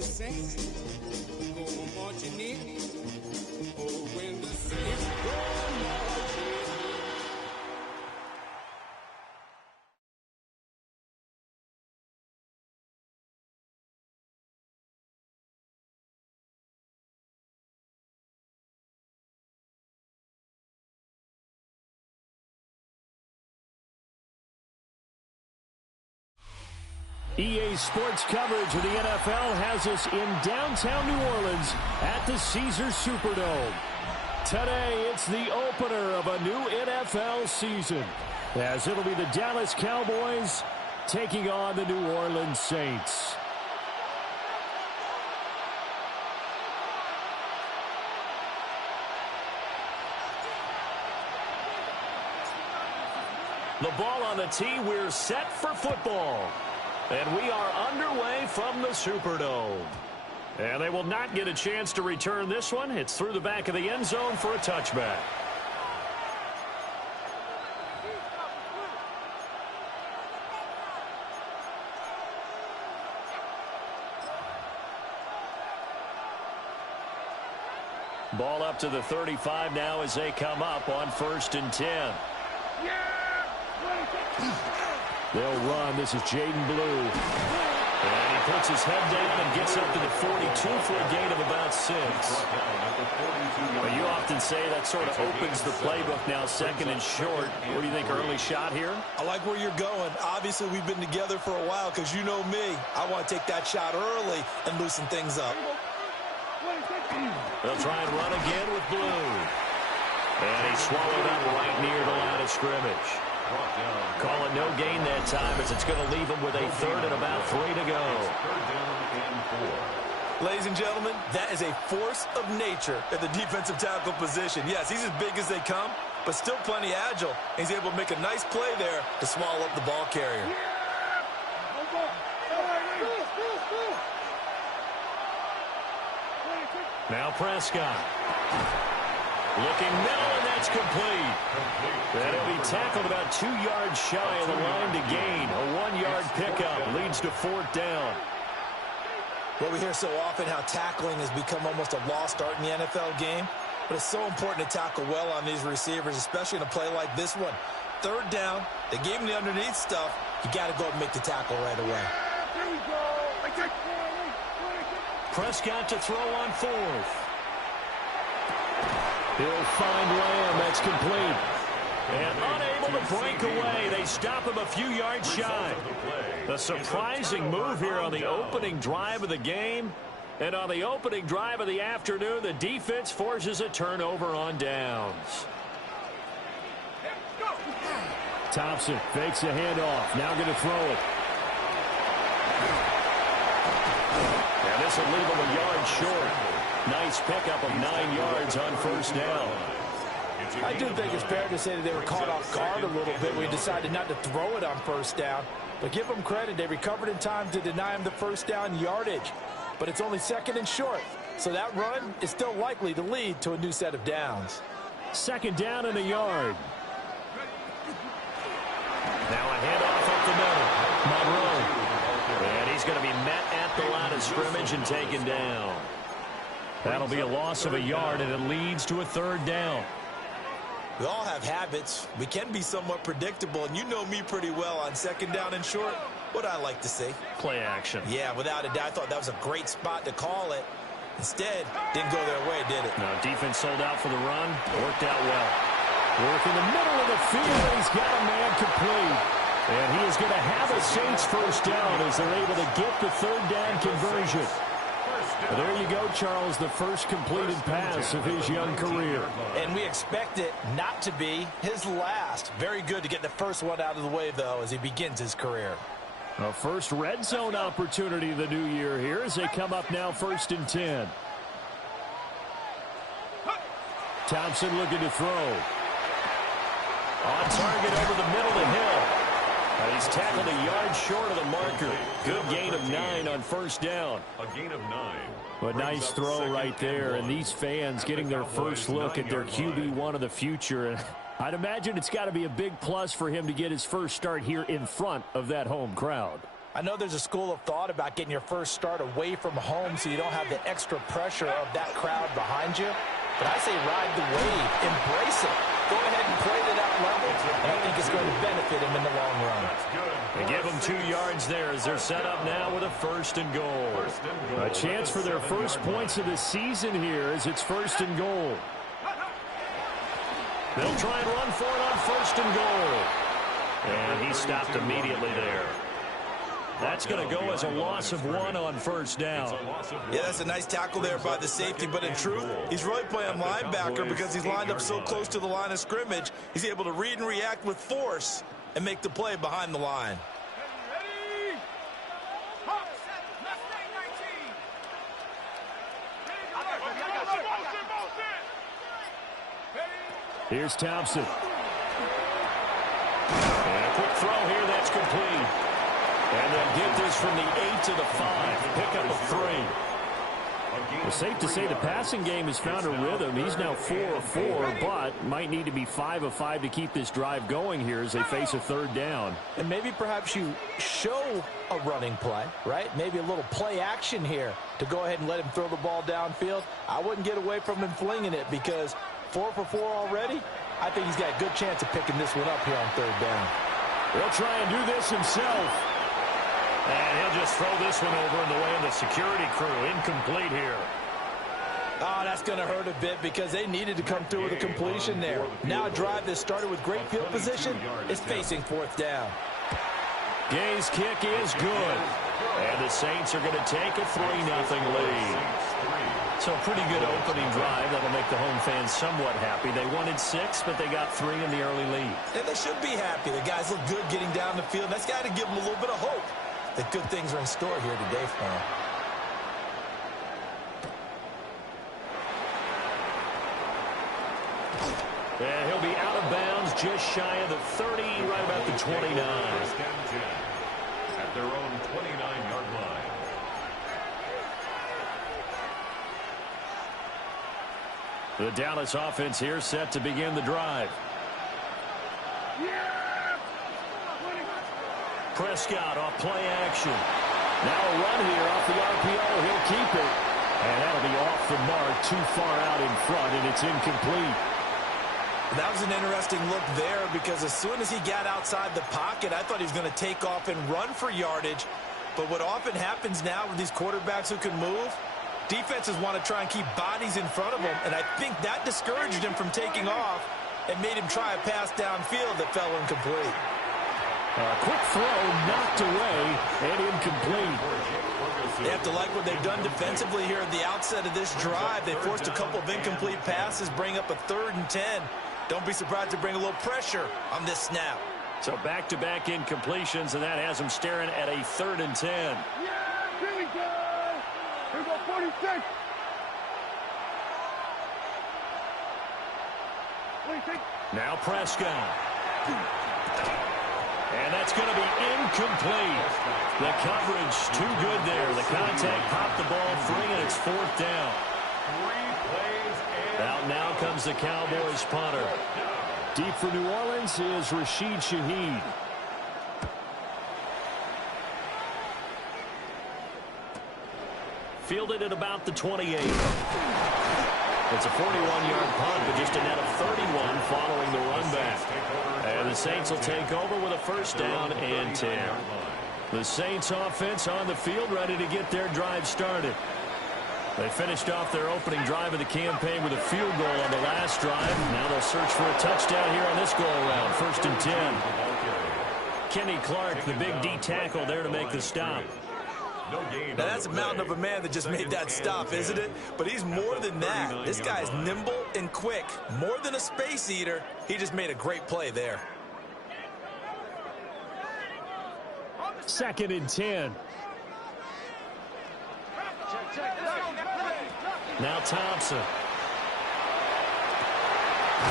the saints go marching in. Oh, when the saints go marching in. EA Sports coverage of the NFL has us in downtown New Orleans at the Caesars Superdome. Today, it's the opener of a new NFL season, as it'll be the Dallas Cowboys taking on the New Orleans Saints. The ball on the tee, we're set for football. And we are underway from the Superdome. And they will not get a chance to return this one. It's through the back of the end zone for a touchback. Ball up to the 35 now as they come up on 1st and 10. They'll run. This is Jaden Blue. And he puts his head down and gets up to the 42 for a gain of about 6. Well, you often say that sort of opens the playbook now, 2nd and short. What do you think, early shot here? I like where you're going. Obviously, we've been together for a while because you know me. I want to take that shot early and loosen things up. They'll try and run again with Blue. And he swallowed up right near the line of scrimmage. Call it no gain that time as it's going to leave him with a 3rd and about 3 to go. Ladies and gentlemen, that is a force of nature at the defensive tackle position. Yes, he's as big as they come, but still plenty agile. He's able to make a nice play there to swallow up the ball carrier. Now Prescott. Looking middle, and that's complete. And he'll be tackled about 2 yards shy of the line to gain. A 1-yard pickup leads to 4th down. Well, we hear so often how tackling has become almost a lost art in the NFL game. But it's so important to tackle well on these receivers, especially in a play like this one. 3rd down, they gave him the underneath stuff. You got to go and make the tackle right away. Prescott to throw on 4th. He'll find Lamb. That's complete. And unable to break away. They stop him a few yards shy. A surprising move here on the opening drive of the game. And on the opening drive of the afternoon, the defense forces a turnover on downs. Thompson fakes a handoff. Now going to throw it. And this will leave him a yard short. Nice pickup of 9 yards on 1st down. I do think it's fair to say that they were caught off guard a little bit when he decided not to throw it on 1st down. But give them credit. They recovered in time to deny him the 1st down yardage. But it's only 2nd and short. So that run is still likely to lead to a new set of downs. 2nd down and a yard. Now a handoff up the middle. Monroe. And he's going to be met at the line of scrimmage and taken down. That'll be a loss of a yard, and it leads to a 3rd down. We all have habits. We can be somewhat predictable, and you know me pretty well on 2nd down and short. What I like to see. Play action. Yeah, without a doubt. I thought that was a great spot to call it. Instead, didn't go their way, did it? No, defense sold out for the run. Worked out well. Work in the middle of the field. He's got a man complete. And he is going to have a Saints 1st down as they're able to get the 3rd down conversion. There you go, Charles, the first completed pass of his young career. And we expect it not to be his last. Very good to get the first one out of the way, though, as he begins his career. A first red zone opportunity the new year here as they come up now 1st and 10. Thompson looking to throw. On target over the middle to Hill. And he's tackled a yard short of the marker. Good gain of 9 on 1st down. A gain of 9. A nice throw right there, and these fans getting their first look at their QB1 of the future. I'd imagine it's got to be a big plus for him to get his first start here in front of that home crowd. I know there's a school of thought about getting your first start away from home so you don't have the extra pressure of that crowd behind you. But I say ride the wave, embrace it. Go ahead and play to that level, and I think it's going to benefit him in the long run. They give them 2 yards there as they're set up now with a 1st and goal. A chance for their first points of the season here as it's 1st and goal. They'll try and run for it on 1st and goal. And he stopped immediately there. That's going to go as a loss of 1 on 1st down. Yeah, that's a nice tackle there by the safety, but in truth, he's really playing linebacker because he's lined up so close to the line of scrimmage. He's able to read and react with force and make the play behind the line. Here's Thompson. And a quick throw here, that's complete. And they'll get this from the 8 to the 5. Pick up a 3. It's safe to say the passing game has found a rhythm. He's now 4 of 4, but might need to be 5 of 5 to keep this drive going here as they face a 3rd down. And maybe perhaps you show a running play, right? Maybe a little play action here to go ahead and let him throw the ball downfield. I wouldn't get away from him flinging it because 4 for 4 already. I think he's got a good chance of picking this one up here on 3rd down. He'll try and do this himself. And he'll just throw this one over in the way of the security crew. Incomplete here. Oh, that's going to hurt a bit because they needed to come through with a completion there. Now a drive that started with great field position is facing 4th down. Gay's kick is good. And the Saints are going to take a 3-0 lead. So a pretty good opening drive. That'll make the home fans somewhat happy. They wanted 6, but they got 3 in the early lead. And they should be happy. The guys look good getting down the field. That's got to give them a little bit of hope that good things are in store here today for them. And he'll be out of bounds just shy of the 30, right about the 29. At their own 29-yard line. The Dallas offense here set to begin the drive. Prescott off play action. Now a run here off the RPO. He'll keep it. And that'll be off the mark, too far out in front, and it's incomplete. That was an interesting look there because as soon as he got outside the pocket, I thought he was going to take off and run for yardage. But what often happens now with these quarterbacks who can move, defenses want to try and keep bodies in front of them, and I think that discouraged him from taking off and made him try a pass downfield that fell incomplete. A quick throw knocked away and incomplete. They have to like what they've done defensively here at the outset of this drive. They forced a couple of incomplete passes, bring up a 3rd and 10. Don't be surprised to bring a little pressure on this snap. So back-to-back incompletions, and that has them staring at a 3rd and 10. Yeah, here we go. Here we go, 46. 46. Now Prescott. And that's going to be incomplete. The coverage too good there. The contact popped the ball free, and it's 4th down. 3 plays and Out now comes the Cowboys punter. Deep for New Orleans is Rashid Shaheed. Fielded at about the 28. It's a 41-yard punt, but just a net of 31 following the run back. And the Saints will take over with a 1st down and 10. The Saints offense on the field ready to get their drive started. They finished off their opening drive of the campaign with a field goal on the last drive. Now they'll search for a touchdown here on this go-around. 1st and 10. Kenny Clark, the big D tackle there to make the stop. Now that's a mountain of a man that just made that stop, isn't it? But he's more than that. This guy's nimble and quick. More than a space eater. He just made a great play there. 2nd and 10. Now Thompson.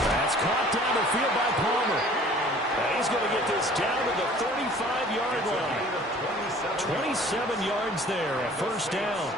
That's caught down the field by Palmer. And he's going to get this down to the 35-yard line. 27 yards there, a 1st down.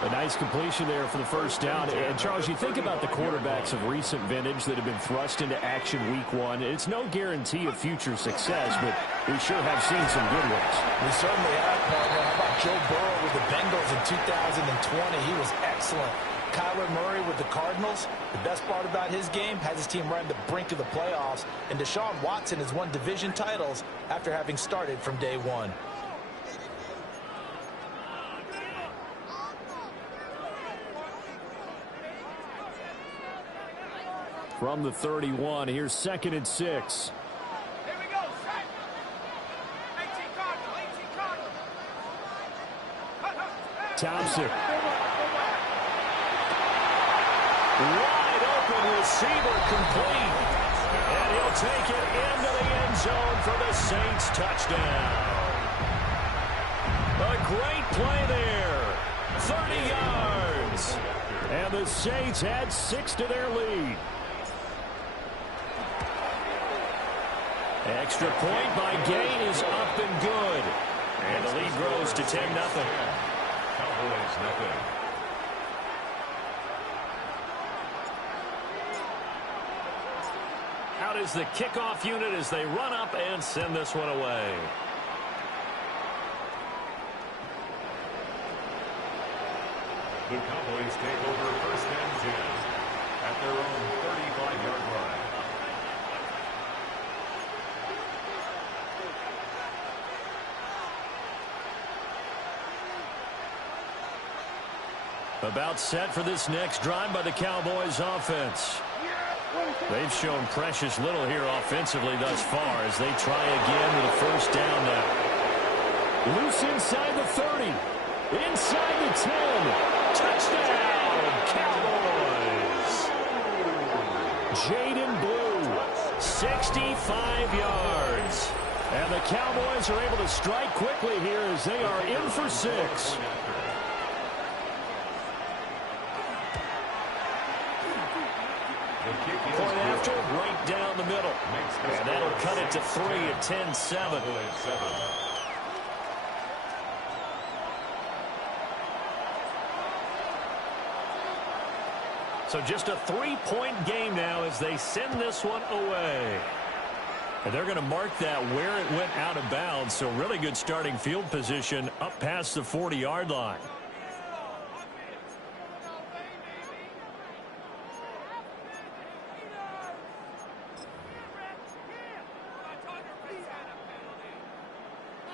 A nice completion there for the first down. And, Charles, you think about the quarterbacks of recent vintage that have been thrust into action week one. It's no guarantee of future success, but we sure have seen some good ones. We certainly have, partner. How about Joe Burrow with the Bengals in 2020? He was excellent. Kyler Murray with the Cardinals. The best part about his game, has his team right on the brink of the playoffs. And Deshaun Watson has won division titles after having started from day one. From the 31, here's 2nd and 6. Here we go, set. 18 Cardinals. Thompson. Wide open receiver complete. And he'll take it into the end zone for the Saints touchdown. A great play there. 30 yards. And the Saints add 6 to their lead. Extra point by Gain is up and good. And the lead grows to 10-0. Cowboys nothing. Out is the kickoff unit as they run up and send this one away. The Cowboys take over 1st and 10 at their own 35-yard line. About set for this next drive by the Cowboys offense. They've shown precious little here offensively thus far as they try again with a first down now. Loose inside the 30. Inside the 10. Touchdown, Cowboys. Jaden Blue, 65 yards. And the Cowboys are able to strike quickly here as they are in for 6. Point after, right down the middle. And that'll cut it to 3 at 10-7. So just a 3-point game now as they send this one away. And they're going to mark that where it went out of bounds. So really good starting field position up past the 40-yard line.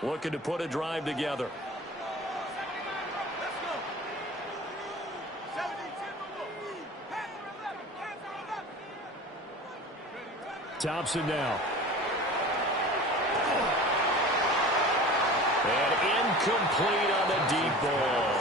Looking to put a drive together. Thompson now. And incomplete on the deep ball.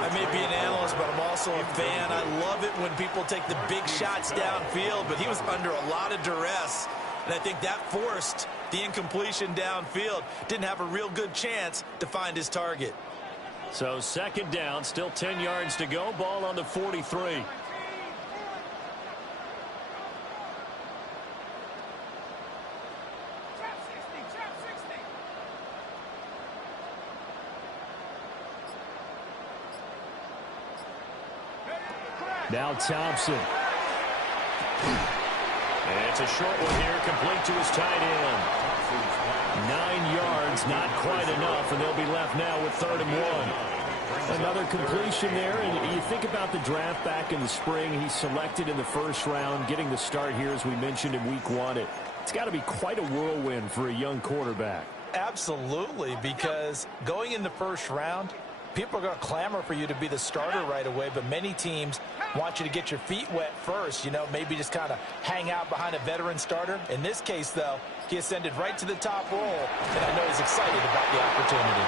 I may be an analyst, but I'm also a fan. I love it when people take the big shots downfield, but he was under a lot of duress. And I think that forced the incompletion downfield. Didn't have a real good chance to find his target. So 2nd down, still 10 yards to go. Ball on the 43. Now Thompson. And it's a short one here, complete to his tight end. 9 yards, not quite enough, and they'll be left now with 3rd and 1. Another completion there, and you think about the draft back in the spring. He's selected in the 1st round, getting the start here, as we mentioned, in week 1. It's got to be quite a whirlwind for a young quarterback. Absolutely, because going in the 1st round, people are going to clamor for you to be the starter right away, but many teams want you to get your feet wet first, you know, maybe just kind of hang out behind a veteran starter. In this case, though, he ascended right to the top roll, and I know he's excited about the opportunity.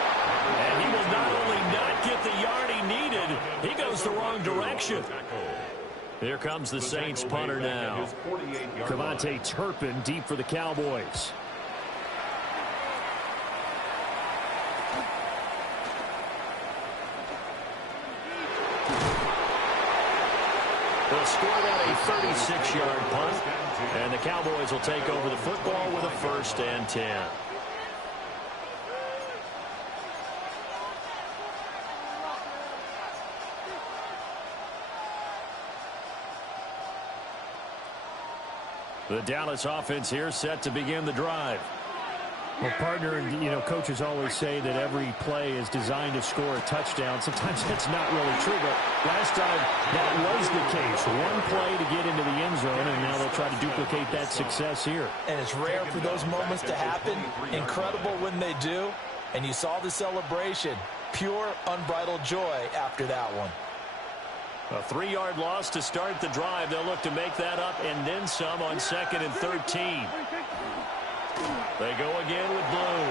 And he will not only not get the yard he needed, he goes the wrong direction. Here comes the Saints punter now. Cavante Turpin deep for the Cowboys. They'll score that a 36-yard punt, and the Cowboys will take over the football with a 1st and 10. The Dallas offense here set to begin the drive. Well, partner, coaches always say that every play is designed to score a touchdown. Sometimes that's not really true, but last time that was the case. One play to get into the end zone, and now they'll try to duplicate that success here. And it's rare for those moments to happen. Incredible when they do. And you saw the celebration. Pure, unbridled joy after that one. A 3-yard loss to start the drive. They'll look to make that up and then some on 2nd and 13. They go again with Blue.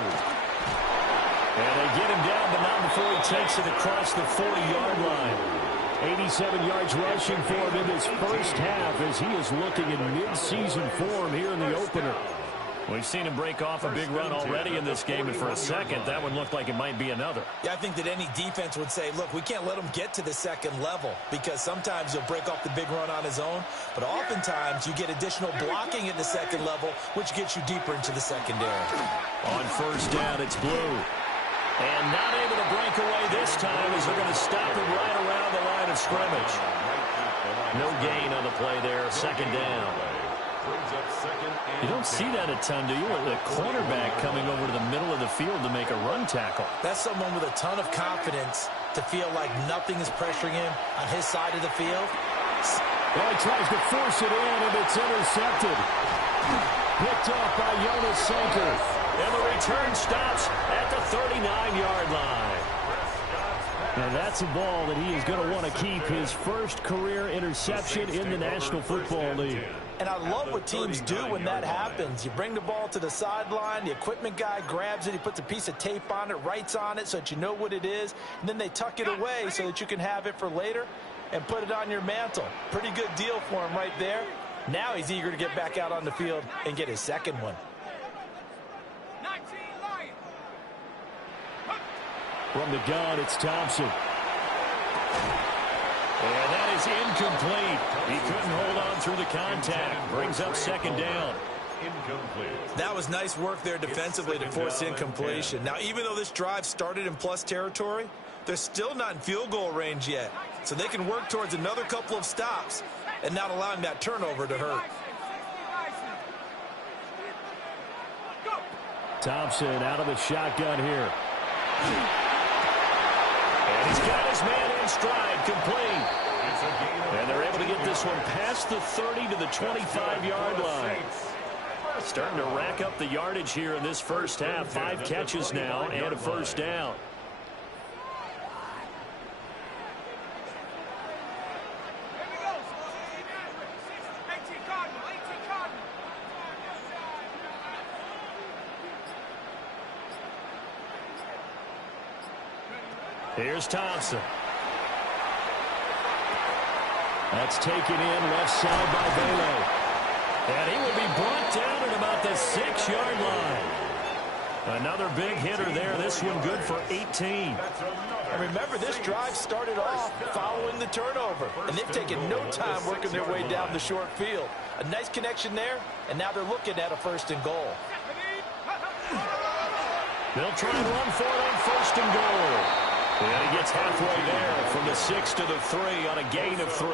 And they get him down, but not before he takes it across the 40-yard line. 87 yards rushing for him in this first half as he is looking in mid-season form here in the opener. We've seen him break off a big run already in this game, and for a second, that one looked like it might be another. Yeah, I think that any defense would say, look, we can't let him get to the second level because sometimes he'll break off the big run on his own, but oftentimes you get additional blocking at the second level, which gets you deeper into the secondary. On first down, it's Blue. And not able to break away this time as they're going to stop him right around the line of scrimmage. No gain on the play there, 2nd down. You don't see that a ton, do you? The cornerback coming over to the middle of the field to make a run tackle. That's someone with a ton of confidence to feel like nothing is pressuring him on his side of the field. Well, he tries to force it in, and it's intercepted. Picked up by Jonas Sanker. And the return stops at the 39-yard line. And that's a ball that he is going to want to keep, his first career interception in the National Football League. And I love what teams do when that happens. You bring the ball to the sideline, the equipment guy grabs it, he puts a piece of tape on it, writes on it so that you know what it is, and then they tuck it away so that you can have it for later and put it on your mantle. Pretty good deal for him right there. Now he's eager to get back out on the field and get his second one. From the gun, it's Thompson. And that is incomplete. He couldn't hold on through the contact. Brings up 2nd down. Incomplete. That was nice work there defensively to force incompletion. Now, even though this drive started in plus territory, they're still not in field goal range yet. So they can work towards another couple of stops and not allowing that turnover to hurt. Thompson out of the shotgun here. And he's got his man in stride, complete. And they're able to get this one past the 30 to the 25-yard line. Starting to rack up the yardage here in this first half. 5 catches now and a first down. Here's Thompson. That's taken in left side by Bailey. And he will be brought down at about the 6-yard line. Another big hitter there. This one good for 18. And remember, this drive started off following the turnover. And they've taken no time working their way down the short field. A nice connection there, and now they're looking at a 1st and goal. They'll try and run for it on 1st and goal. And he gets halfway there from the 6 to the 3 on a gain of 3.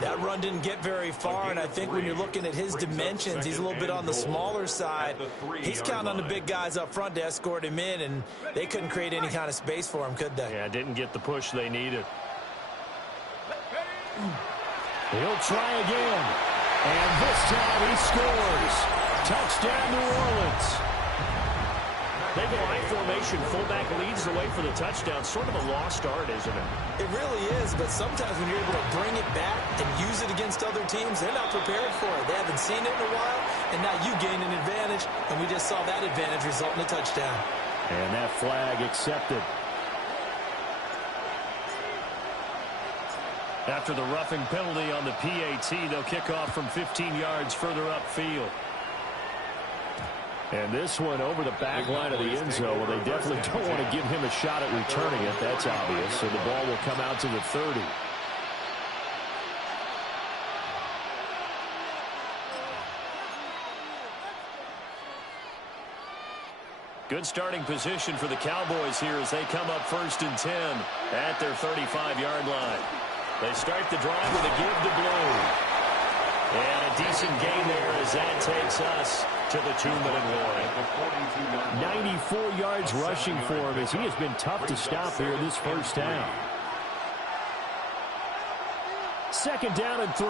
That run didn't get very far, and I think when you're looking at his dimensions, he's a little bit on the smaller side. He's counting on the big guys up front to escort him in, and they couldn't create any kind of space for him, could they? Yeah, didn't get the push they needed. He'll try again. And this time he scores. Touchdown, New Orleans. They go I formation. Fullback leads the way for the touchdown. Sort of a lost art, isn't it? It really is, but sometimes when you're able to bring it back and use it against other teams, they're not prepared for it. They haven't seen it in a while, and now you gain an advantage, and we just saw that advantage result in a touchdown. And that flag accepted. After the roughing penalty on the PAT, they'll kick off from 15 yards further upfield. And this one over the back line of the end zone. Well, they definitely don't want to give him a shot at returning it. That's obvious. So the ball will come out to the 30. Good starting position for the Cowboys here as they come up 1st and 10 at their 35-yard line. They start the drive with a give to Blue. And a decent gain there as that takes us to the 2-minute warning. 94 yards rushing for him as he has been tough to stop here this first half. Second down and 3.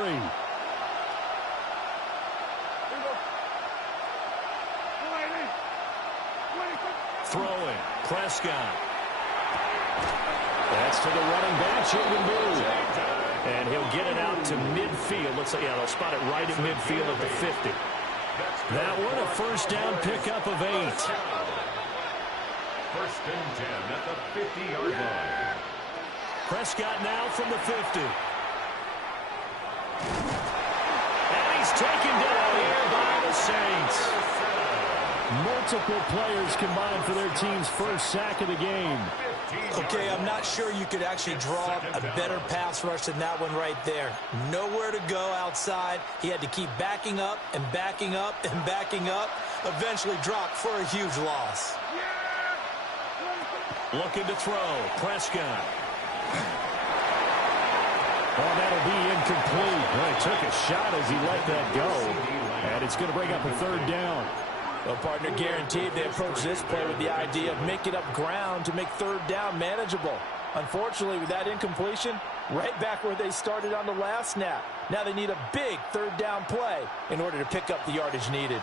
Throwing. Prescott. That's to the running back, Chicken. And he'll get it out to midfield. Looks like, yeah, they'll spot it right at midfield at the 50. That one a first down pickup of 8. First and 10 at the 50-yard line. Prescott now from the 50. And he's taken down here by the Saints. Multiple players combined for their team's first sack of the game. Okay, I'm not sure you could actually draw a better pass rush than that one right there. Nowhere to go outside. He had to keep backing up and backing up and backing up. Eventually dropped for a huge loss. Looking to throw. Prescott. Oh, that'll be incomplete. Well, he took a shot as he let that go. And it's going to bring up a third down. Well, partner, guaranteed they approach this play with the idea of making up ground to make third down manageable. Unfortunately, with that incompletion, right back where they started on the last snap. Now they need a big third down play in order to pick up the yardage needed.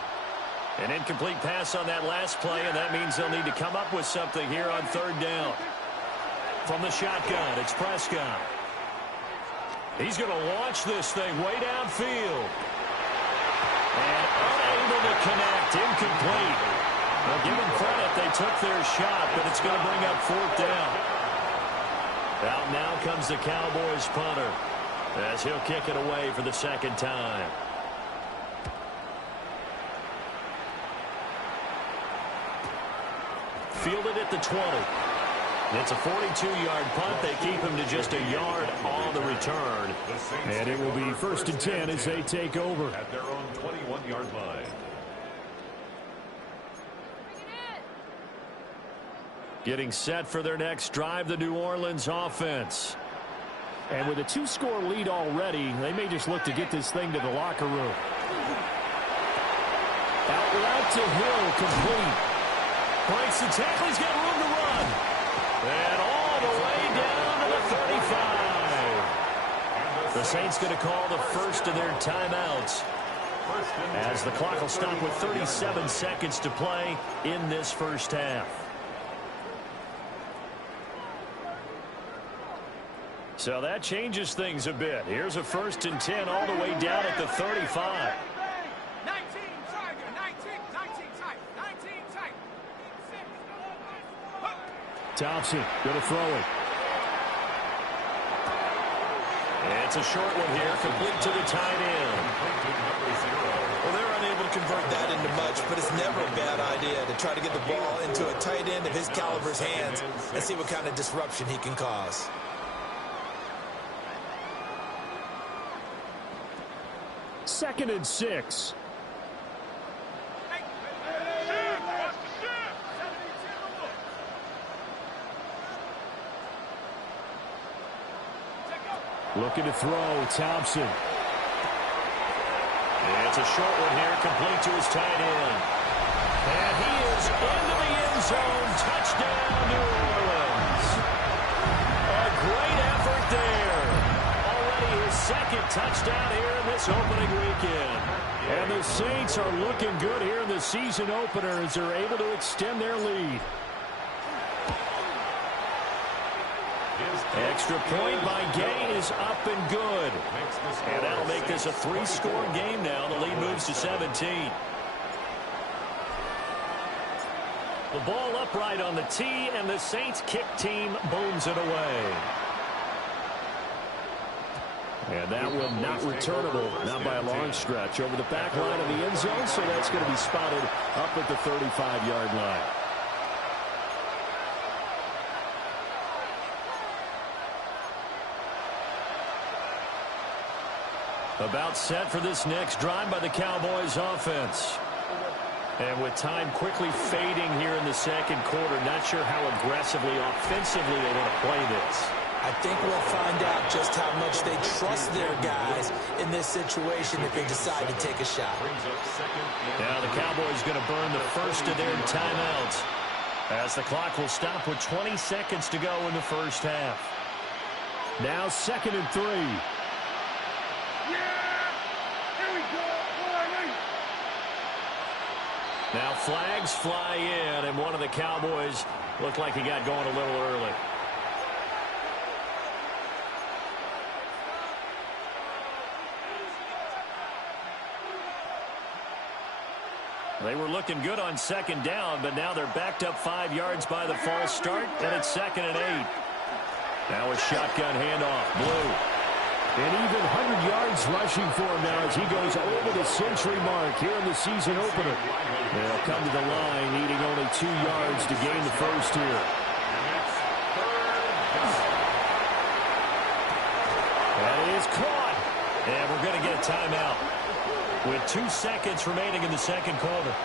An incomplete pass on that last play, and that means they'll need to come up with something here on third down. From the shotgun, it's Prescott. He's going to launch this thing way downfield. And unable to connect, incomplete. Well, give them credit, they took their shot, but it's going to bring up fourth down. Out now comes the Cowboys punter as he'll kick it away for the second time. Fielded at the 20. It's a 42-yard punt. They keep him to just a yard on the return. And it will be first and 10 as they take over. At their own 21-yard line. Getting set for their next drive, the New Orleans offense. And with a 2-score lead already, they may just look to get this thing to the locker room. Out route to Hill, complete. Breaks the tackle, he's got room to run. And all the way down to the 35. The Saints going to call the first of their timeouts, as the clock will stop with 37 seconds to play in this first half. So that changes things a bit. Here's a first and 10 all the way down at the 35. 19 tight. Thompson going to throw it. It's a short one here, complete to the tight end. Well, they're unable to convert that into much, but it's never a bad idea to try to get the ball into a tight end of his caliber's hands and see what kind of disruption he can cause. Second and 6. Looking to throw, Thompson. It's a short one here, complete to his tight end. And he is into the end zone. Touchdown, New Orleans. A great effort there. Already his second touchdown here in this opening weekend. And the Saints are looking good here in the season opener as they're able to extend their lead. Extra point by Gay is up and good. And that'll make this a 3-score game now. The lead moves to 17. The ball upright on the tee, and the Saints kick team booms it away. And that one not returnable, not by a long stretch, over the back line of the end zone, so that's going to be spotted up at the 35-yard line. About set for this next drive by the Cowboys offense. And with time quickly fading here in the second quarter, not sure how aggressively, offensively they want to play this. I think we'll find out just how much they trust their guys in this situation if they decide to take a shot. Now the Cowboys going to burn the first of their timeouts as the clock will stop with 20 seconds to go in the first half. Now 2nd and 3. Now flags fly in, and one of the Cowboys looked like he got going a little early. They were looking good on 2nd down, but now they're backed up 5 yards by the false start, and it's 2nd and 8. Now a shotgun handoff. Blue. And even 100 yards rushing for him now as he goes over the century mark here in the season opener. They'll come to the line, needing only 2 yards to gain the first here. That is caught. And we're going to get a timeout with 2 seconds remaining in the second quarter.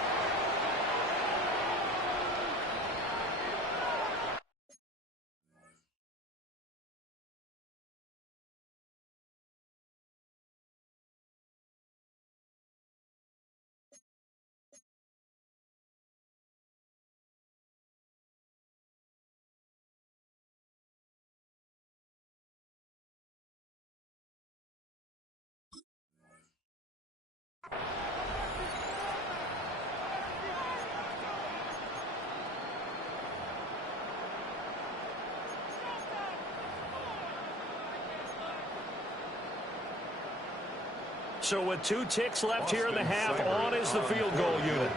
So with 2 ticks left here in the half, on is the field goal unit.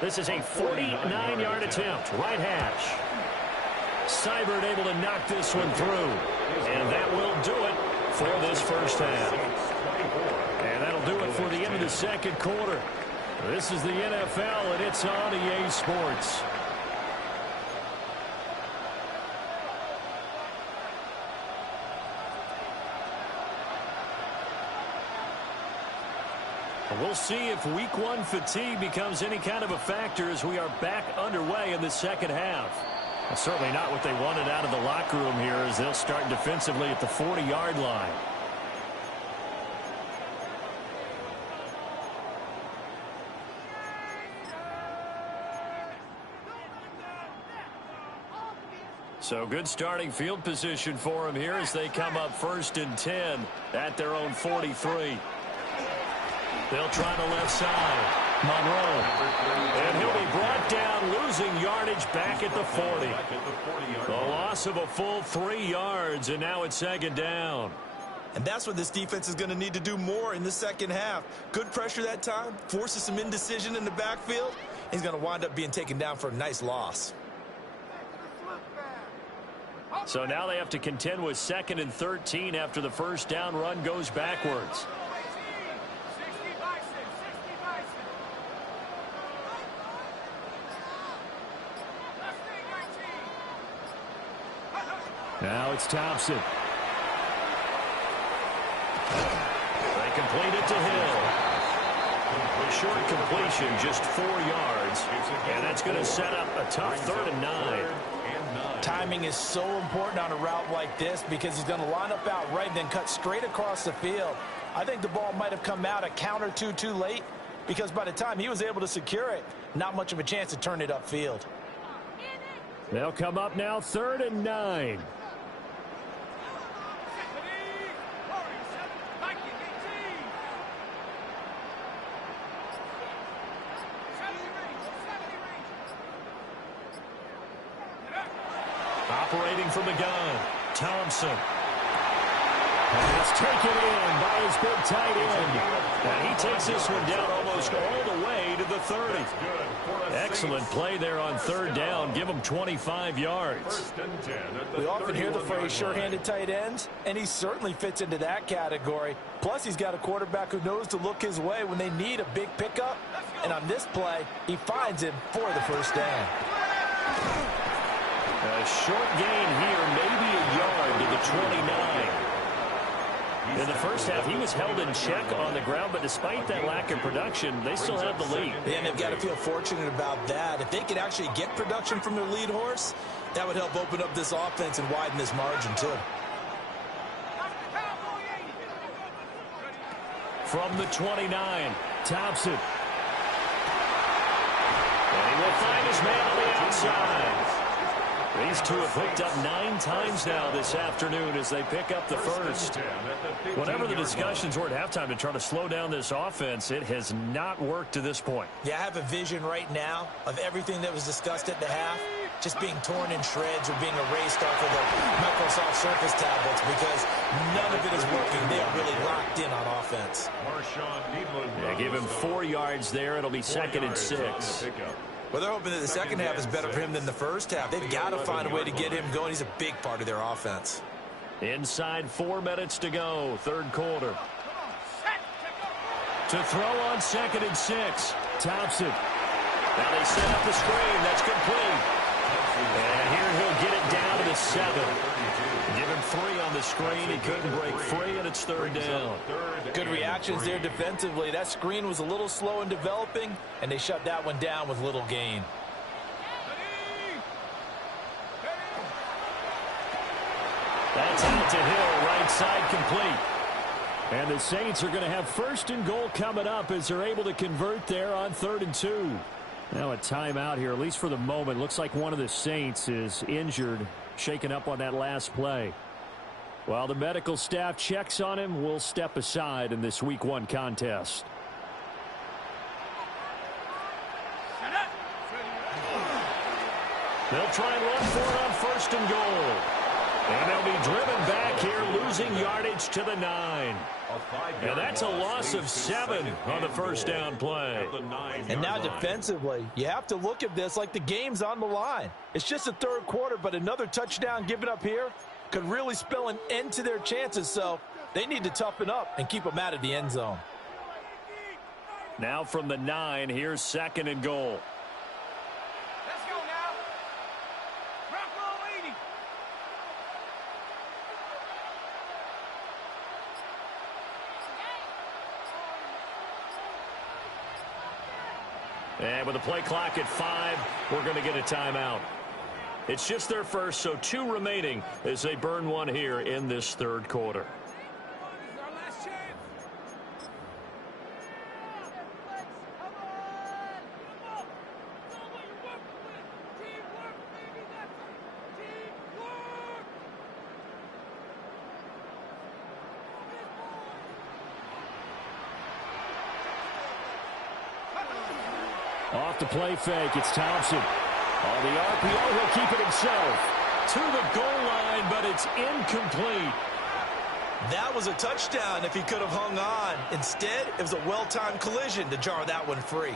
This is a 49-yard attempt, right hash. Seibert able to knock this one through. And that will do it for this first half. And that'll do it for the end of the second quarter. This is the NFL, and it's on EA Sports. We'll see if week 1 fatigue becomes any kind of a factor as we are back underway in the second half. Well, certainly not what they wanted out of the locker room here as they'll start defensively at the 40-yard line. So good starting field position for them here as they come up 1st and 10 at their own 43. They'll try the left side. Monroe. And he'll be brought down, losing yardage back at the 40. The loss of a full 3 yards, and now it's 2nd down. And that's what this defense is going to need to do more in the second half. Good pressure that time, forces some indecision in the backfield. He's going to wind up being taken down for a nice loss. So now they have to contend with 2nd and 13 after the first down run goes backwards. Now it's Thompson. They complete it to Hill. A short completion, just 4 yards. And that's going to set up a tough 3rd and 9. Timing is so important on a route like this because he's going to line up out right and then cut straight across the field. I think the ball might have come out a count or two too late because by the time he was able to secure it, not much of a chance to turn it upfield. They'll come up now 3rd and 9. Operating from the gun, Thompson. Pass taken in by his big tight end. And he takes this one down almost all the way to the 30. Excellent play there on 3rd down. Give him 25 yards. We often hear the phrase sure-handed tight ends, and he certainly fits into that category. Plus, he's got a quarterback who knows to look his way when they need a big pickup. And on this play, he finds him for the first down. A short gain here, maybe a yard to the 29. In the first half, he was held in check on the ground, but despite that lack of production, they still have the lead. And they've got to feel fortunate about that. If they could actually get production from their lead horse, that would help open up this offense and widen this margin, too. from the 29. Thompson. And he will find his man on the outside. These two have hooked up 9 times now this afternoon as they pick up the first. Whatever the discussions were at halftime to try to slow down this offense, it has not worked to this point. Yeah, I have a vision right now of everything that was discussed at the half just being torn in shreds or being erased off of the Microsoft Surface tablets because none of it is working. They are really locked in on offense. Yeah, give him 4 yards there. It'll be 2nd and 6. Well, they're hoping that the second half is better for him than the first half. They've got to find a way to get him going. He's a big part of their offense. Inside 4 minutes to go, third quarter. To throw on 2nd and 6. Thompson. Now they set up the screen. That's complete. And here he'll get it down to the 7. Give him 3 on the screen. He couldn't break free, and it's 3rd down. Good reactions there defensively. That screen was a little slow in developing, and they shut that one down with little gain. That's out to Hill, right side complete. And the Saints are going to have 1st and goal coming up as they're able to convert there on 3rd and 2. Now a timeout here, at least for the moment. Looks like one of the Saints is injured, shaken up on that last play. While the medical staff checks on him, we'll step aside in this Week 1 contest. They'll try and run for it on 1st and goal. And they'll be driven back here, losing yardage to the 9. And that's a loss of 7 on the first down play. And now defensively, you have to look at this like the game's on the line. It's just the 3rd quarter, but another touchdown given up here could really spell an end to their chances. So they need to toughen up and keep them out of the end zone. Now from the 9, here's 2nd and goal. And with the play clock at 5, we're going to get a timeout. It's just their first, so 2 remaining as they burn 1 here in this 3rd quarter. Off the play fake, it's Thompson. On the RPO, he'll keep it himself. To the goal line, but it's incomplete. That was a touchdown if he could have hung on. Instead, it was a well-timed collision to jar that one free.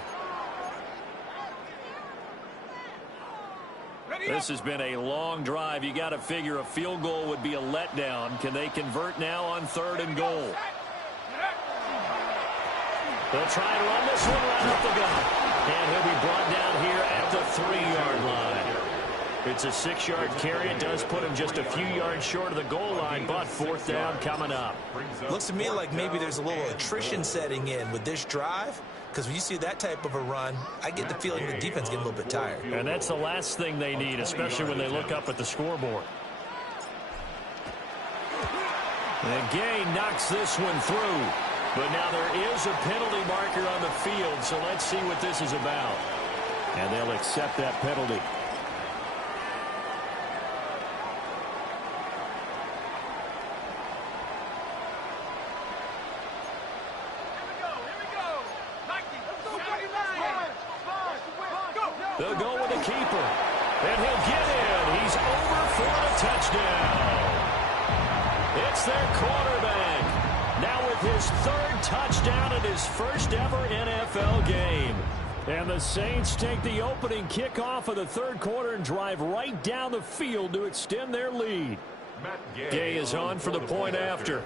This has been a long drive. You got to figure a field goal would be a letdown. Can they convert now on 3rd and goal? They'll try and run this one right up the gut. And he'll be brought down here at the 3-yard line. It's a 6-yard carry. It does put him just a few yards short of the goal line, but 4th down coming up. Looks to me like maybe there's a little attrition setting in with this drive, because when you see that type of a run, I get the feeling the defense getting a little bit tired. And that's the last thing they need, especially when they look up at the scoreboard. And Gay knocks this one through. But now there is a penalty marker on the field, so let's see what this is about. And they'll accept that penalty. They'll go with the keeper. And he'll get in. He's over for the touchdown. It's their quarterback. Now with his 3rd touchdown in his first ever NFL game. And the Saints take the opening kickoff of the 3rd quarter and drive right down the field to extend their lead. Gay is on for the point after.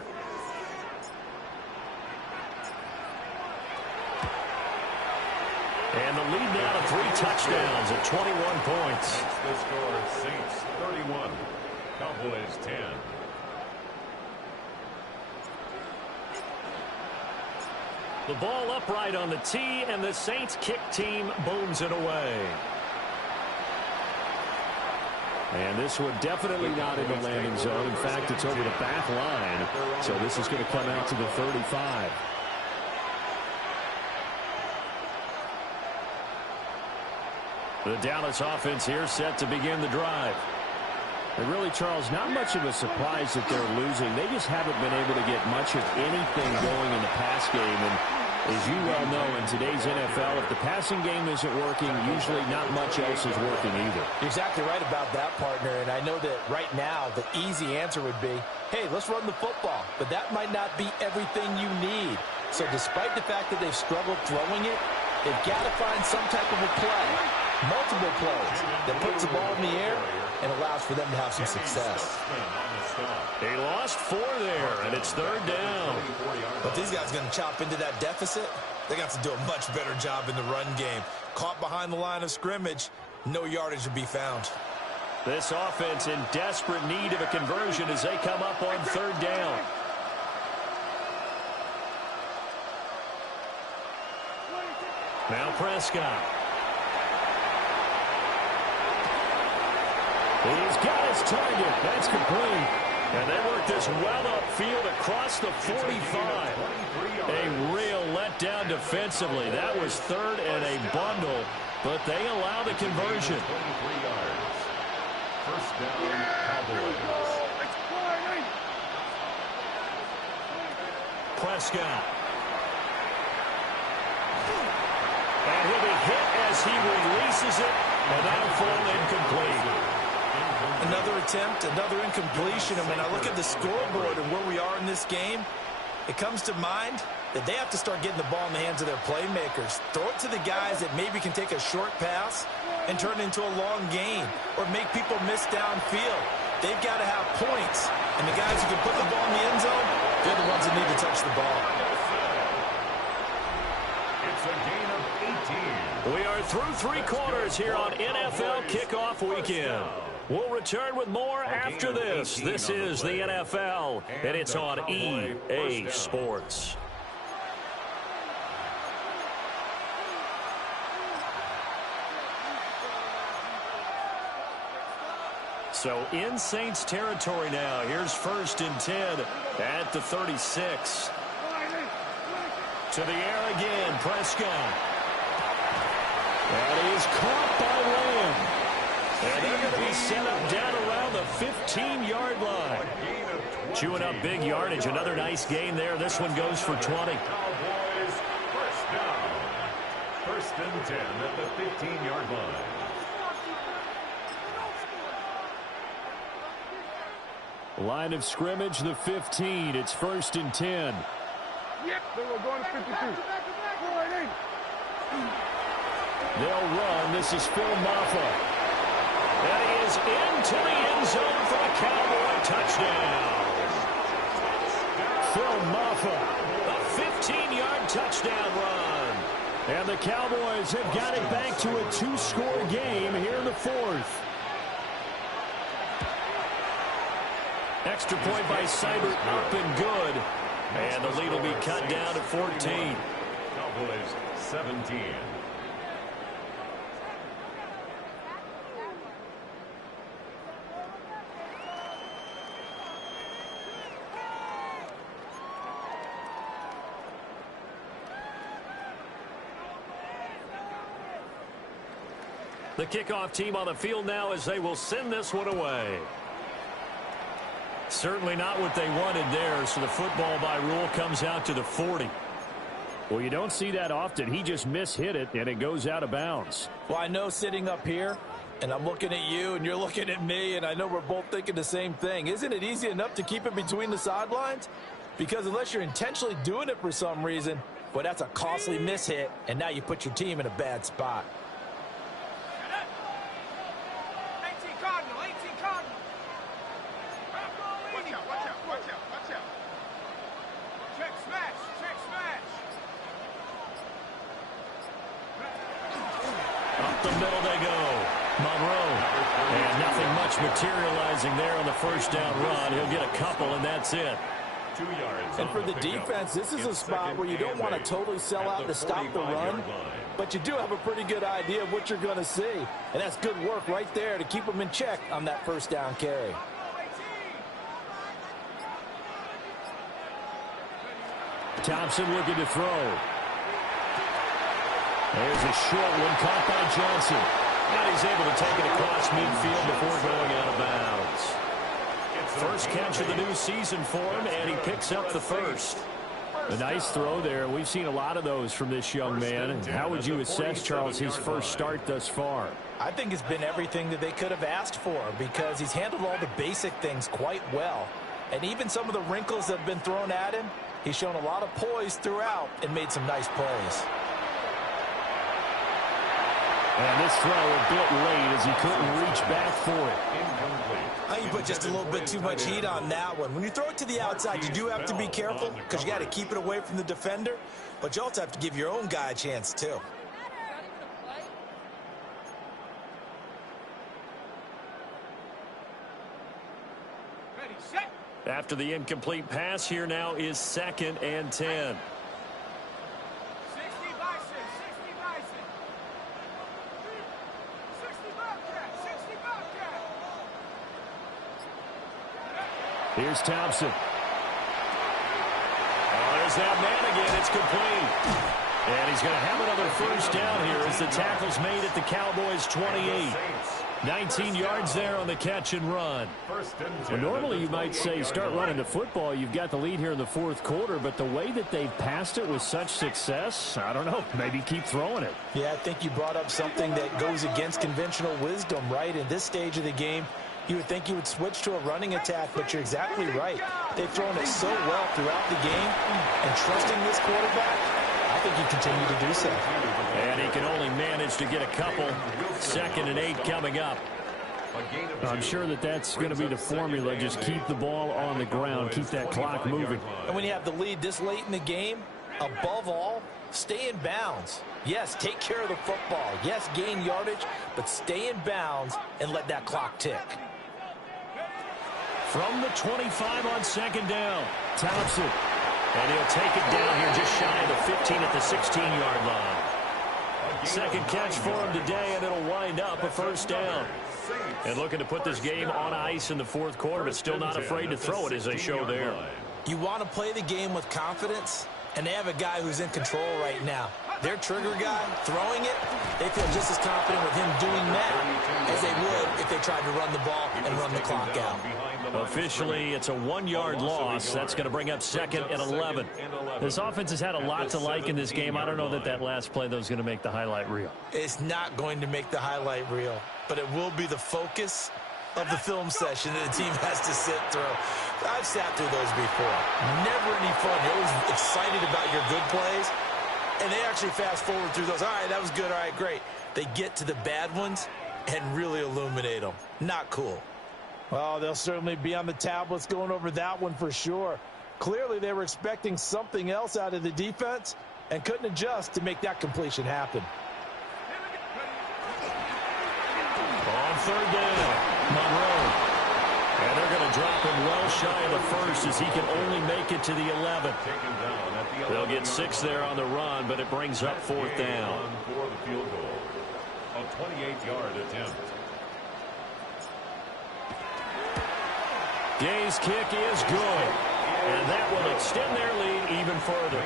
And the lead now to 3 touchdowns at 21 points. That's the score. Saints 31, Cowboys 10. The ball upright on the tee, and the Saints kick team booms it away. And this one definitely not in the landing zone. In fact, it's over the back line. So this is going to come out to the 35. The Dallas offense here set to begin the drive. And really, Charles, not much of a surprise that they're losing. They just haven't been able to get much of anything going in the pass game. And as you well know, in today's NFL, if the passing game isn't working, usually not much else is working either. You're exactly right about that, partner. And I know that right now the easy answer would be, hey, let's run the football. But that might not be everything you need. So despite the fact that they've struggled throwing it, they've got to find some type of a play, multiple plays, that puts the ball in the air and allows for them to have some success. They lost 4 there, and it's 3rd down. But these guys are going to chop into that deficit. They got to do a much better job in the run game. Caught behind the line of scrimmage, no yardage to be found. This offense in desperate need of a conversion as they come up on 3rd down. Now Prescott. He's got his target. That's complete. And they work this well upfield across the 45. A real letdown defensively. That was 3rd and a bundle, but they allow the conversion. First down, Cowboys. Prescott. And he'll be hit as he releases it, and that'll fall incomplete. Another attempt, another incompletion. And when I look at the scoreboard and where we are in this game, it comes to mind that they have to start getting the ball in the hands of their playmakers. Throw it to the guys that maybe can take a short pass and turn it into a long gain or make people miss downfield. They've got to have points. And the guys who can put the ball in the end zone, they're the ones that need to touch the ball. It's a gain of 18. We are through 3 quarters here on NFL Kickoff Weekend. We'll return with more after this. This is the NFL, and it's on EA Sports. So in Saints territory now. Here's 1st and 10 at the 36. To the air again, Prescott. And he is caught by Lamb. And they're going to be set up down around the 15-yard line. Chewing up big yardage. Another nice gain there. This one goes for 20. Cowboys, first down. 1st and 10 at the 15-yard line. Line of scrimmage, the 15. It's 1st and 10. Yep, they were going to 52. They'll run. This is Phil Maffa. And he is into the end zone for a Cowboy touchdown. Phil Maffa, a 15-yard touchdown run. And the Cowboys have got it back to a 2-score game here in the 4th. Extra point by Seibert, up and good. And the lead will be cut down to 14. Cowboys 17. The kickoff team on the field now as they will send this one away. Certainly not what they wanted there, so the football by rule comes out to the 40. Well, you don't see that often. He just mishit it, and it goes out of bounds. Well, I know sitting up here, and I'm looking at you, and you're looking at me, and I know we're both thinking the same thing. Isn't it easy enough to keep it between the sidelines? Because unless you're intentionally doing it for some reason, well, that's a costly mishit, and now you put your team in a bad spot. Up the middle they go. Monroe. And nothing much materializing there on the first down run. He'll get a couple, and that's it. 2 yards. And for the defense, this is a spot where you don't want to totally sell out to stop the run, but you do have a pretty good idea of what you're going to see. And that's good work right there to keep them in check on that first down carry. Thompson looking to throw. There's a short one caught by Johnson. And he's able to take it across midfield before going out of bounds. First catch of the new season for him, and he picks up the first. A nice throw there. We've seen a lot of those from this young man. How would you assess, Charles, his first start thus far? I think it's been everything that they could have asked for because he's handled all the basic things quite well. And even some of the wrinkles that have been thrown at him, he's shown a lot of poise throughout and made some nice plays. And this throw a bit late as he couldn't reach back for it. I think you put just a little bit too much heat on that one. When you throw it to the outside, you do have to be careful because you got to keep it away from the defender. But you also have to give your own guy a chance, too. After the incomplete pass, here now is 2nd and 10. Here's Thompson. Oh, there's that man again. It's complete. And he's going to have another first down here as the tackle's made at the Cowboys' 28. 19 yards there on the catch and run. Well, normally you might say start running the football. You've got the lead here in the fourth quarter, but the way that they've passed it with such success, I don't know, maybe keep throwing it. Yeah, I think you brought up something that goes against conventional wisdom, right? In this stage of the game, you would think you would switch to a running attack, but you're exactly right. They've thrown it so well throughout the game, and trusting this quarterback, I think you continue to do so. And he can only manage to get a couple. 2nd and 8 coming up. I'm sure that that's going to be the formula. Just keep the ball on the ground. Keep that clock moving. And when you have the lead this late in the game, above all, stay in bounds. Yes, take care of the football. Yes, gain yardage, but stay in bounds and let that clock tick. From the 25 on 2nd down, Thompson. And he'll take it down here just shy of the 15 at the 16-yard line. Second catch for him today, and it'll wind up a first down. And looking to put this game on ice in the fourth quarter, but still not afraid to throw it as they show there. You want to play the game with confidence, and they have a guy who's in control right now. Their trigger guy, throwing it, they feel just as confident with him doing that as they would if they tried to run the ball and run the clock out. Officially, it's a 1-yard loss. That's going to bring up 2nd and 11. This offense has had a lot to like in this game. I don't know that that last play, though, is going to make the highlight reel. It's not going to make the highlight reel, but it will be the focus of the film session that the team has to sit through. I've sat through those before. Never any fun. You're always excited about your good plays, and they actually fast forward through those. All right, that was good. All right, great. They get to the bad ones and really illuminate them. Not cool. Well, they'll certainly be on the tablets going over that one for sure. Clearly, they were expecting something else out of the defense and couldn't adjust to make that completion happen. On 3rd down, Monroe. And they're going to drop him well shy of the first as he can only make it to the 11. They'll get 6 there on the run, but it brings up 4th down. For the field goal. A 28-yard attempt. Gay's kick is good. And that will extend their lead even further.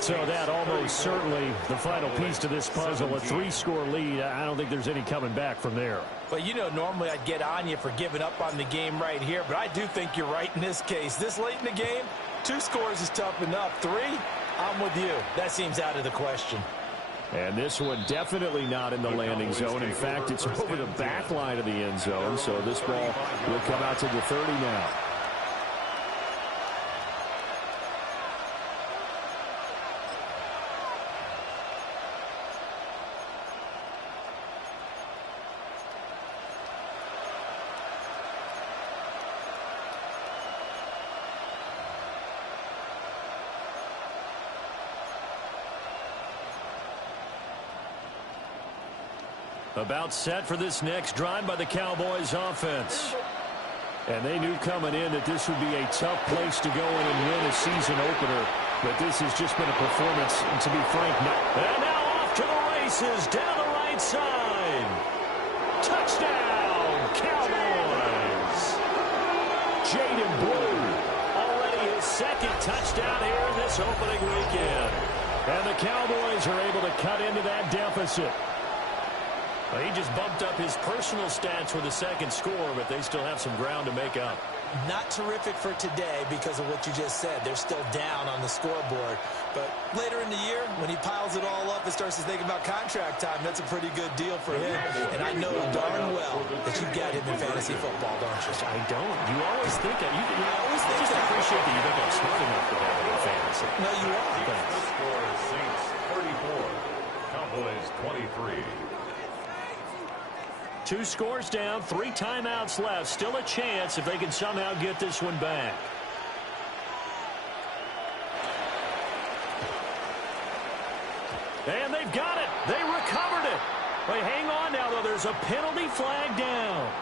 So that almost certainly the final piece to this puzzle, a 3-score lead. I don't think there's any coming back from there. Well, you know, normally I'd get on you for giving up on the game right here, but I do think you're right in this case. This late in the game, 2 scores is tough enough. 3, I'm with you. That seems out of the question. And this one definitely not in the landing zone. In fact, it's over the back line of the end zone, so this ball will come out to the 30 now. About set for this next drive by the Cowboys offense. And they knew coming in that this would be a tough place to go in and win a season opener. But this has just been a performance, and to be frank, and now off to the races down the right side. Touchdown, Cowboys. Jaden Blue, already his 2nd touchdown here in this opening weekend. And the Cowboys are able to cut into that deficit. Well, he just bumped up his personal stats with a second score, but they still have some ground to make up. Not terrific for today because of what you just said. They're still down on the scoreboard. But later in the year, when he piles it all up and starts to think about contract time, that's a pretty good deal for him. And I know darn well that you've got him in fantasy football, don't you? I don't. You always think that. I always think just that. Appreciate that you think I'm smart enough to have it in fantasy. No, you are. The score is Saints 34, Cowboys 23. 2 scores down, 3 timeouts left. Still a chance if they can somehow get this one back. And they've got it. They recovered it. They hang on now, though. There's a penalty flag down.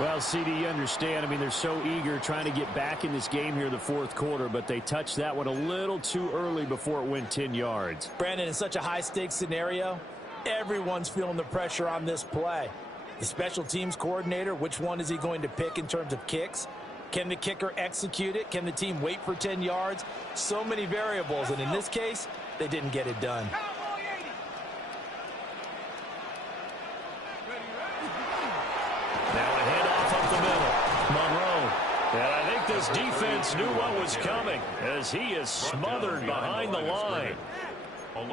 Well, CD, you understand. I mean, they're so eager trying to get back in this game here in the fourth quarter, but they touched that one a little too early before it went 10 yards. Brandon, in such a high-stakes scenario, everyone's feeling the pressure on this play. The special teams coordinator, which one is he going to pick in terms of kicks? Can the kicker execute it? Can the team wait for 10 yards? So many variables, and in this case, they didn't get it done. Now a handoff up the middle. Monroe. And I think this defense knew what was coming as he is smothered behind the line.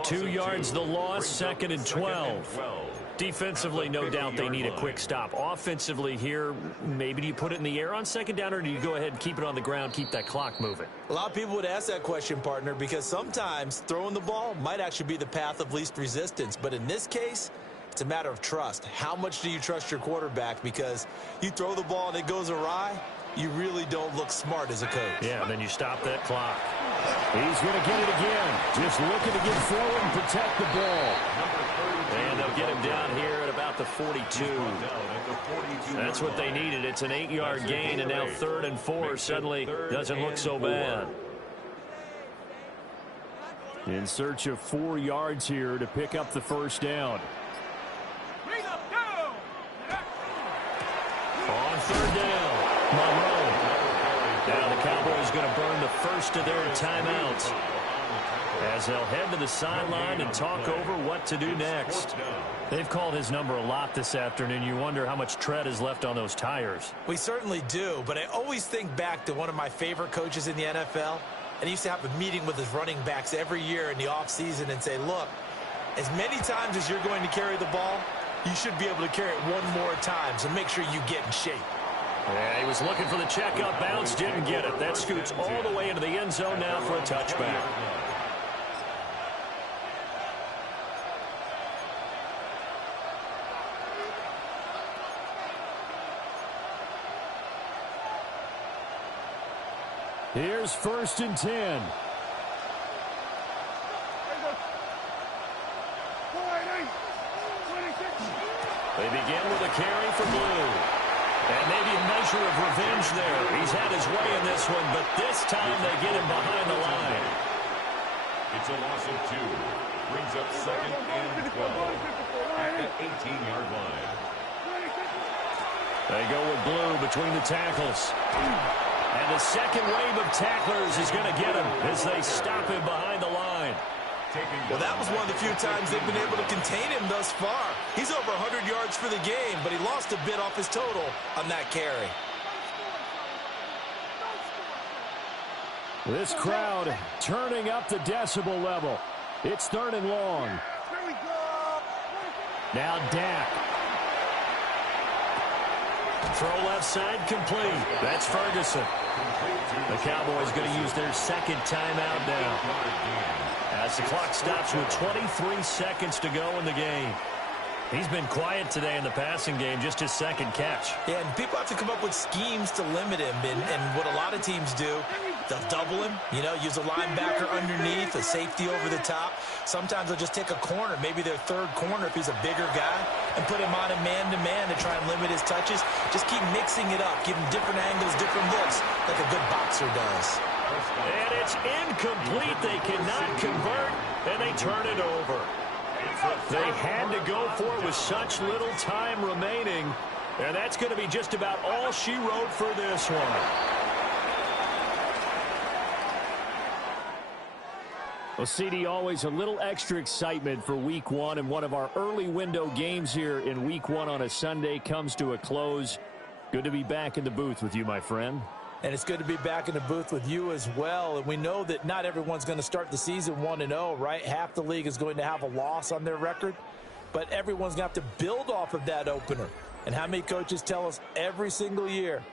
2 yards the loss, 2nd and 12. Defensively, no doubt they need a quick stop. Offensively here, maybe do you put it in the air on 2nd down, or do you go ahead and keep it on the ground, keep that clock moving? A lot of people would ask that question, partner, because sometimes throwing the ball might actually be the path of least resistance. But in this case, it's a matter of trust. How much do you trust your quarterback? Because you throw the ball and it goes awry, you really don't look smart as a coach. Yeah, then you stop that clock. He's going to get it again. Just looking to get forward and protect the ball. And they'll get him down here at about the 42. That's what they needed. It's an 8-yard gain, and now 3rd and 4 suddenly doesn't look so bad. In search of 4 yards here to pick up the first down. On 3rd down, Monroe. Now the Cowboys going to burn the first of their timeouts as they'll head to the sideline and talk over what to do next. They've called his number a lot this afternoon. You wonder how much tread is left on those tires. We certainly do, but I always think back to one of my favorite coaches in the NFL, and he used to have a meeting with his running backs every year in the offseason and say, look, as many times as you're going to carry the ball, you should be able to carry it one more time, so make sure you get in shape. Yeah, he was looking for the check-up bounce, didn't get it. That scoots all the way into the end zone now for a touchback. Here's 1st and 10. They begin with a carry for Blue. And maybe a measure of revenge there. He's had his way in this one, but this time they get him behind the line. It's a loss of 2. Brings up 2nd and 12 at the 18-yard line. They go with Blue between the tackles. And the second wave of tacklers is going to get him as they stop him behind the line. Well, that was one of the few times they've been able to contain him thus far. He's over 100 yards for the game, but he lost a bit off his total on that carry. This crowd turning up the decibel level. It's 3rd and long. Now Dak. Throw left side complete. That's Ferguson. The Cowboys going to use their 2nd timeout now, as the clock stops with 23 seconds to go in the game. He's been quiet today in the passing game, just his 2nd catch. Yeah, and people have to come up with schemes to limit him, and what a lot of teams do, they'll double him, use a linebacker underneath, a safety over the top. Sometimes they'll just take a corner, maybe their 3rd corner if he's a bigger guy, and put him on a man-to-man to try and limit his touches. Just keep mixing it up, give him different angles, different looks, like a good boxer does. And it's incomplete. They cannot convert, and they turn it over. They had to go for it with such little time remaining, and that's going to be just about all she wrote for this one. Well, CD, always a little extra excitement for Week 1, and one of our early window games here in Week 1 on a Sunday comes to a close. Good to be back in the booth with you, my friend. And it's good to be back in the booth with you as well. And we know that not everyone's going to start the season 1-0, right? Half the league is going to have a loss on their record, but everyone's going to have to build off of that opener. And how many coaches tell us every single year,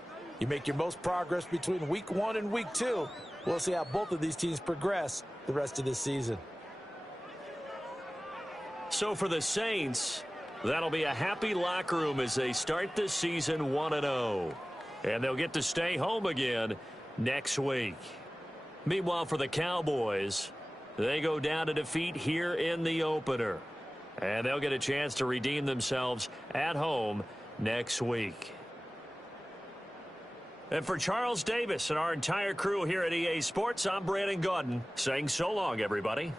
you make your most progress between Week 1 and Week 2. We'll see how both of these teams progress the rest of this season. So for the Saints, that'll be a happy locker room as they start this season 1-0. And they'll get to stay home again next week. Meanwhile, for the Cowboys, they go down to defeat here in the opener. And they'll get a chance to redeem themselves at home next week. And for Charles Davis and our entire crew here at EA Sports, I'm Brandon Gaudin saying so long, everybody.